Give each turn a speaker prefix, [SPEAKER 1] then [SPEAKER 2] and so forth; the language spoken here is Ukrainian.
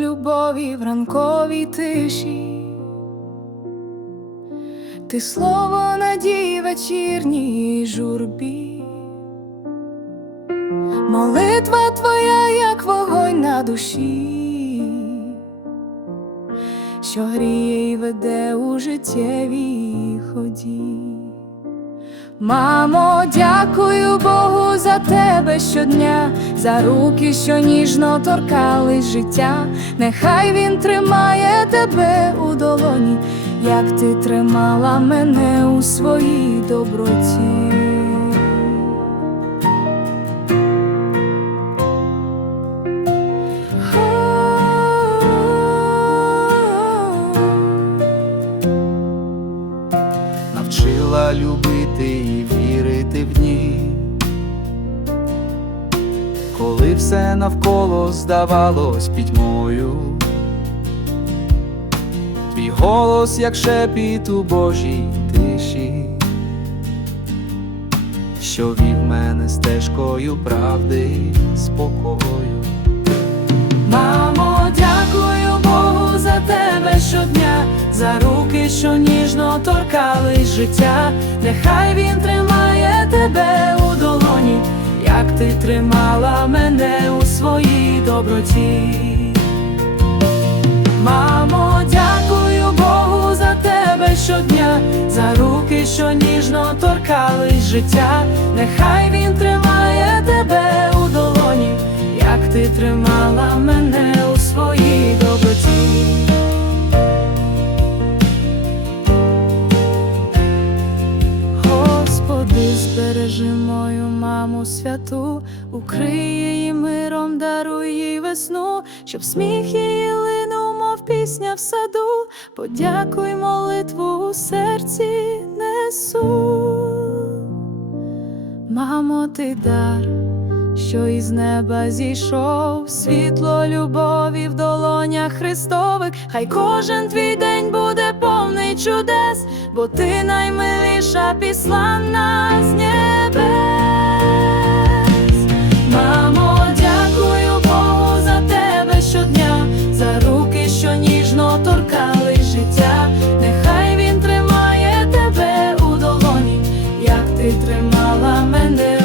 [SPEAKER 1] любові в ранковій тиші. Ти слово надії вечірній журбі. Молитва твоя, як вогонь на душі, що гріє й веде у життєвій ході. Мамо, дякую Богу за тебе щодня, за руки, що ніжно торкались життя. Нехай він тримає тебе у долоні, як ти тримала мене у своїй
[SPEAKER 2] навчила любити і вірити в дні, коли все навколо здавалось пітьмою, твій голос, як шепіт у Божій тиші, що вів мене стежкою правди спокою.
[SPEAKER 1] Життя. Нехай він тримає тебе у долоні, як ти тримала мене у своїй доброті. Мамо, дякую Богу за тебе щодня, за руки, що ніжно торкались життя. Нехай він тримає збережи мою маму святу, укрий її миром, даруй їй весну, щоб сміх її линув, мов пісня в саду, подякуй молитву у серці несу. Мамо, ти дар, що із неба зійшов, світло любові в долонях Христових, хай кожен твій день буде повний чудес, бо ти наймиліша післа нас небес. Мамо, дякую Богу за тебе щодня, за руки, що ніжно торкали життя. Нехай він тримає тебе у долоні, як ти тримала мене.